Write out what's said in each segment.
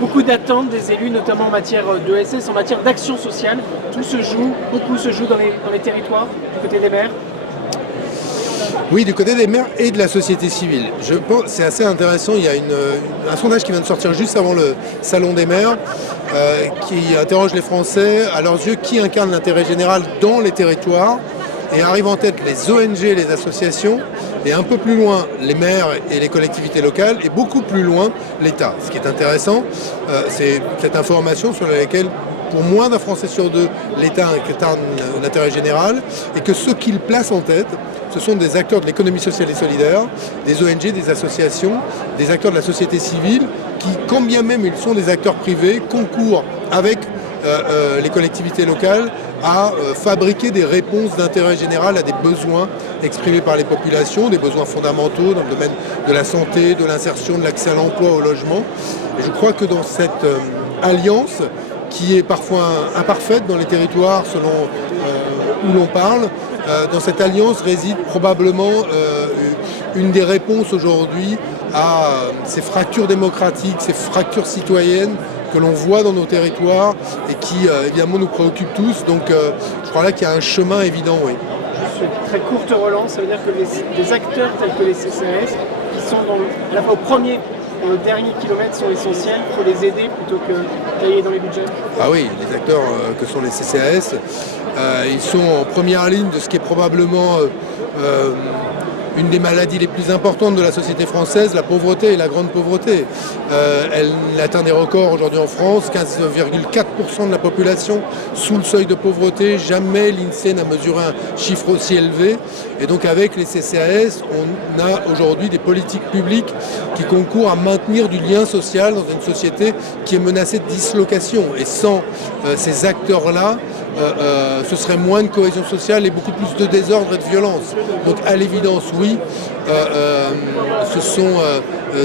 beaucoup d'attentes des élus, notamment en matière d'ESS, en matière d'action sociale. Beaucoup se joue dans les territoires, du côté des maires. Oui, du côté des maires et de la société civile. Je pense c'est assez intéressant. Il y a un sondage qui vient de sortir juste avant le Salon des maires qui interroge les Français, à leurs yeux, qui incarne l'intérêt général dans les territoires. Et arrive en tête les ONG et les associations, et un peu plus loin les maires et les collectivités locales, et beaucoup plus loin l'État. Ce qui est intéressant, c'est cette information sur laquelle, pour moins d'un Français sur deux, l'État incarne l'intérêt général, et que ceux qu'il place en tête, ce sont des acteurs de l'économie sociale et solidaire, des ONG, des associations, des acteurs de la société civile, qui, quand bien même ils sont des acteurs privés, concourent avec les collectivités locales à fabriquer des réponses d'intérêt général à des besoins exprimés par les populations, des besoins fondamentaux dans le domaine de la santé, de l'insertion, de l'accès à l'emploi, au logement. Et je crois que dans cette alliance, qui est parfois imparfaite dans les territoires selon où l'on parle, dans cette alliance réside probablement une des réponses aujourd'hui à ces fractures démocratiques, ces fractures citoyennes que l'on voit dans nos territoires et qui évidemment nous préoccupent tous. Donc je crois là qu'il y a un chemin évident, oui. Juste une très courte relance, ça veut dire que des acteurs tels que les CCAS, qui sont au premier et au dernier kilomètre, sont essentiels. Il faut les aider plutôt que tailler dans les budgets. Ah oui, les acteurs que sont les CCAS, ils sont en première ligne de ce qui est probablement une des maladies les plus importantes de la société française, la pauvreté et la grande pauvreté. Elle atteint des records aujourd'hui en France, 15,4% de la population sous le seuil de pauvreté. Jamais l'INSEE n'a mesuré un chiffre aussi élevé. Et donc avec les CCAS, on a aujourd'hui des politiques publiques qui concourent à maintenir du lien social dans une société qui est menacée de dislocation. Et sans ces acteurs-là, ce serait moins de cohésion sociale et beaucoup plus de désordre et de violence. Donc à l'évidence, oui, ce sont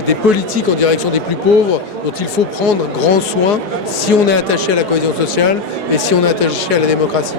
des politiques en direction des plus pauvres dont il faut prendre grand soin si on est attaché à la cohésion sociale et si on est attaché à la démocratie.